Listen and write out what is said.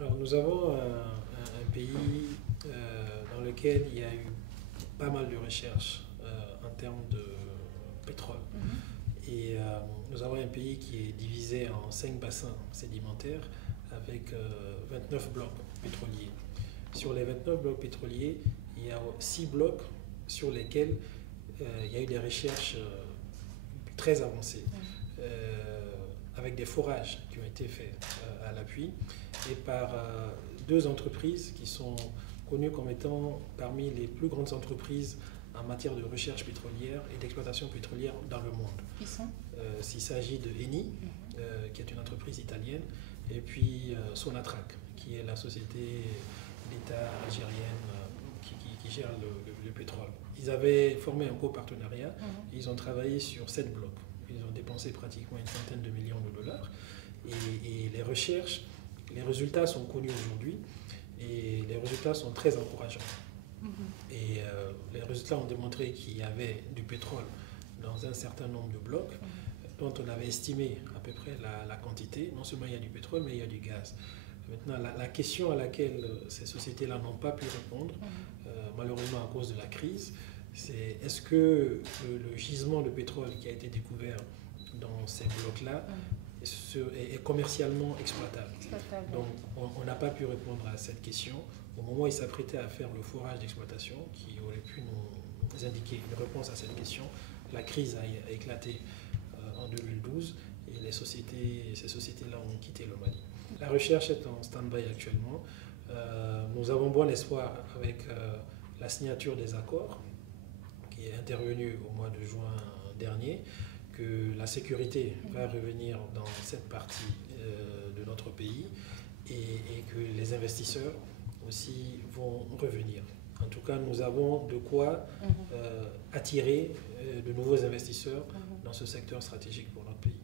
Alors, nous avons un pays dans lequel il y a eu pas mal de recherches en termes de pétrole. Et nous avons un pays qui est divisé en 5 bassins sédimentaires avec 29 blocs pétroliers. Sur les 29 blocs pétroliers, il y a 6 blocs sur lesquels il y a eu des recherches très avancées, avec des forages qui ont été faits à l'appui, et par 2 entreprises qui sont connues comme étant parmi les plus grandes entreprises en matière de recherche pétrolière et d'exploitation pétrolière dans le monde. Qui sont S'il s'agit de Eni, qui est une entreprise italienne, et puis Sonatrach, qui est la société d'État algérienne qui gère le pétrole. Ils avaient formé un copartenariat, ils ont travaillé sur 7 blocs. Ils ont dépensé pratiquement une centaine de millions de dollars. Et les recherches, les résultats sont connus aujourd'hui, et les résultats sont très encourageants. Et les résultats ont démontré qu'il y avait du pétrole dans un certain nombre de blocs, dont on avait estimé à peu près la quantité. Non seulement il y a du pétrole, mais il y a du gaz. Maintenant, la question à laquelle ces sociétés-là n'ont pas pu répondre, malheureusement à cause de la crise, c'est est-ce que le gisement de pétrole qui a été découvert dans ces blocs-là est commercialement exploitable. Donc, on n'a pas pu répondre à cette question. Au moment où ils s'apprêtaient à faire le forage d'exploitation, qui aurait pu nous indiquer une réponse à cette question, la crise a éclaté en 2012 et ces sociétés-là ont quitté le Mali. La recherche est en stand-by actuellement. Nous avons bon espoir avec la signature des accords qui est intervenue au mois de juin dernier, que la sécurité va revenir dans cette partie de notre pays et que les investisseurs aussi vont revenir. En tout cas, nous avons de quoi attirer de nouveaux investisseurs dans ce secteur stratégique pour notre pays.